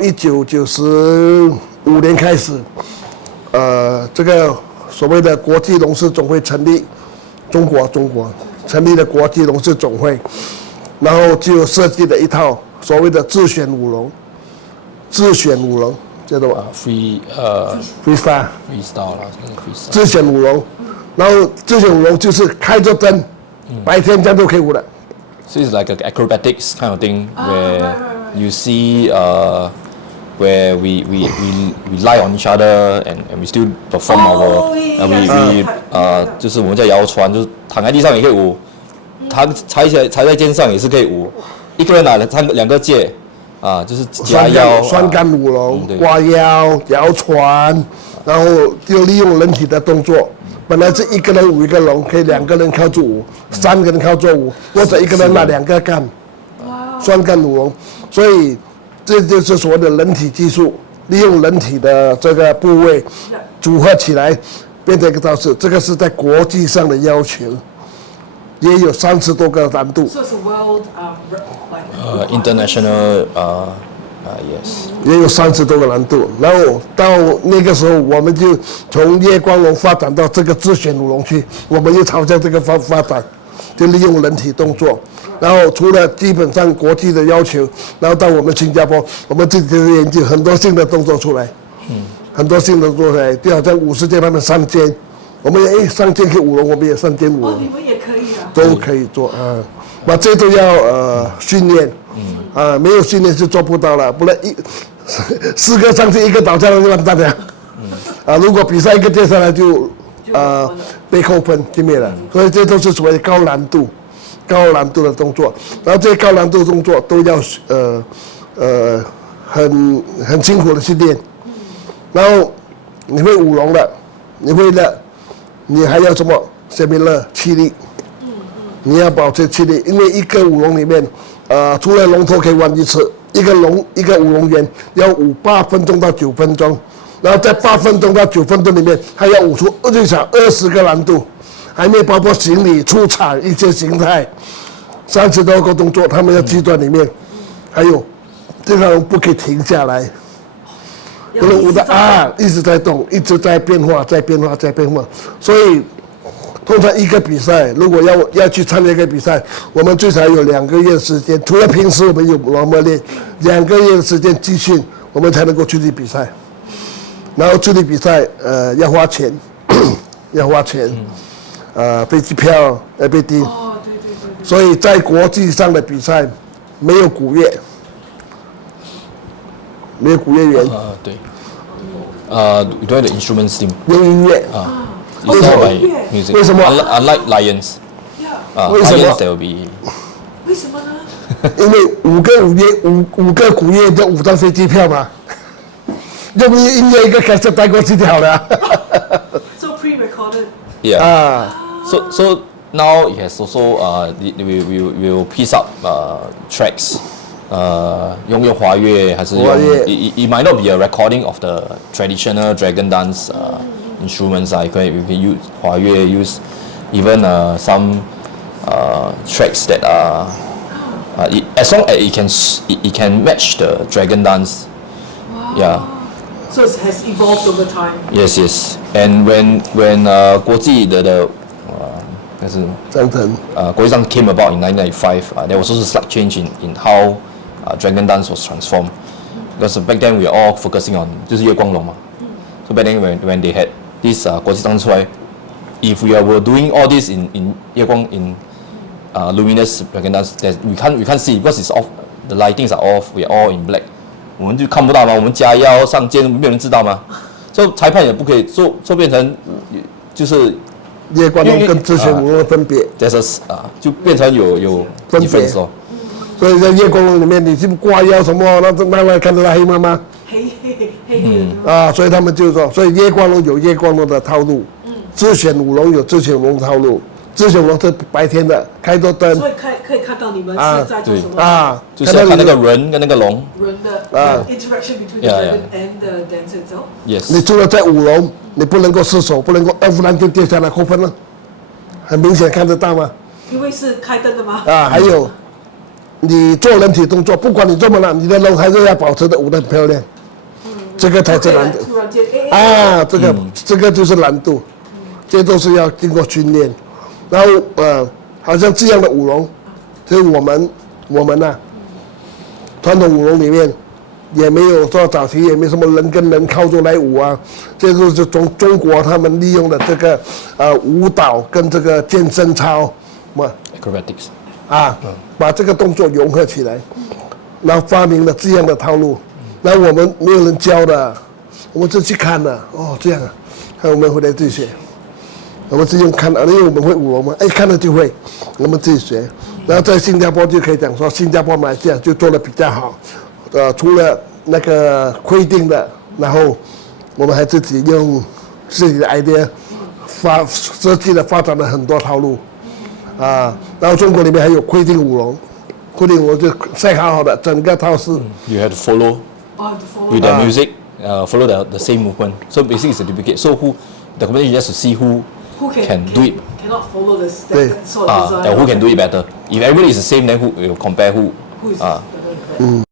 1995年开始，这个所谓的国际龙狮总会成立，中国成立了国际龙狮总会，然后就设计了一套所谓的自选舞龙，叫做freestyle 啦，自选舞龙，然后自选舞龙就是开着灯，白天这样都可以舞的。So it's like an acrobatics kind of thing where you see where we lie on each other and we still perform our we 就是我们叫摇船，就是躺在地上也可以舞，踩在肩上也是可以舞，一个人拿两个戒。就是夹腰、双杆舞龙、挂腰、摇船，然后就利用人体的动作。本来是一个人舞一个龙，可以2个人靠住舞，3个人靠住舞，或者一个人拿2个杆，双杆舞龙。所以这就是所谓的人体技术，利用人体的这个部位组合起来，变成一个招式。这个是在国际上的要求。也有30多个难度。So it's a world international yes。也有30多个难度，然后到那个时候，我们就从夜光龙发展到这个自选舞龙去，我们又朝向这个发展，就利用人体动作。然后除了基本上国际的要求，然后到我们新加坡，我们自己的研究很多新的动作出来，很多新的动作出来，就好像武士剑他们上肩。我们上肩可以舞龙，我们也上肩舞龙。你们也可以啊。都可以做那这都要训练，没有训练是做不到了，不然4个上去1个倒下来就完蛋了。如果比赛1个跌下来就被扣分就没了。所以这都是所谓高难度的动作，然后这些高难度动作都要很辛苦的去练。然后你会舞龙了，你会了。你还要什么？下面的气力，你要保持气力，因为一个舞龙里面，除了龙头可以弯1次，一个舞龙员要舞8分钟到9分钟，然后在8分钟到9分钟里面，还要舞出最少20个难度，还没包括行李、出场一些形态，30多个动作，他们要计算里面，还有这条龙不可以停下来。不能舞的一直在动，一直在变化，在变化，在变化。所以，通常一个比赛，如果要去参加一个比赛，我们最少有2个月时间，除了平时我们有我们练2个月的时间集训，我们才能够出去比赛。然后出去比赛，要花钱，飞机票要被订。对。所以在国际上的比赛，没有鼓乐。没有鼓乐员。对。We don't have the instruments team. 用音乐。为什么 ？Unlike lions. 为什么 ？Lions there will be. 为什么呢？因为五个鼓乐就5张飞机票嘛，用音乐一个开始带过去就好了。So pre-recorded. Yeah. So now it has also we will piece up tracks. 用华乐还是用 it might not be a recording of the traditional dragon dance instruments. You can use 华乐 use even some tracks that are as long as it can match the dragon dance. Yeah. So it has evolved over time. Yes. And when 国际的但是国际上 came about in 1995, there was also a slight change in how dragon dance was transformed, because back then we were all focusing on 就是月光龙嘛。So back then when they had this 国际上出来 if we were doing all this in 月光 in luminous dragon dance, we can't see because it's off, the lightings are off, we are all in black. 我们就看不到嘛，我们夹腰上肩没有人知道嘛，所以裁判也不可以做变成就是夜光龙跟自选舞龙的分别。就变成有 difference 咯。所以在夜光龙里面，你去挂腰什么，那看得到黑妈妈。黑的。所以他们就说，所以夜光龙有夜光龙的套路，自选舞龙有自选舞龙套路。自选舞龙是白天的，开着灯。所以可以看到你们是在做什么。就是要看那个人跟那个龙。人的interaction between the dragon and the dancer itself. Yes. 你除了在舞龙，你不能够失手，不能够忽然就跌下来扣分了，很明显看得到吗？因为是开灯的吗？还有你做人体动作，不管你这么难，你的龙还是要保持的舞得很漂亮。这个才是难度突然间，啊！这个就是难度，这都是要经过训练。然后好像这样的舞龙，就是我们呐、传统舞龙里面也没有说早期也没什么人跟人靠着来舞啊，这个是中国他们利用的这个舞蹈跟这个健身操嘛 acrobatics 把这个动作融合起来，然后发明了这样的套路。那我们没有人教的，我们自己看的哦，这样啊，看我们回来自己学，我们自己看的，因为我们会舞龙嘛，哎，看了就会，我们自己学。然后在新加坡就可以讲说，新加坡马来西亚就做的比较好，除了那个规定的，然后我们还自己用自己的 idea 设计了发展了很多套路，然后中国里面还有规定舞龙，规定舞龙就晒好的整个套式。You have to follow with the music, follow the same movement. So basically it's a duplicate. So the competition is just to see who can do it. Cannot follow the Yeah. sort of design. Who can do it better. If everybody is the same, then who will compare who. Who is Ah. better?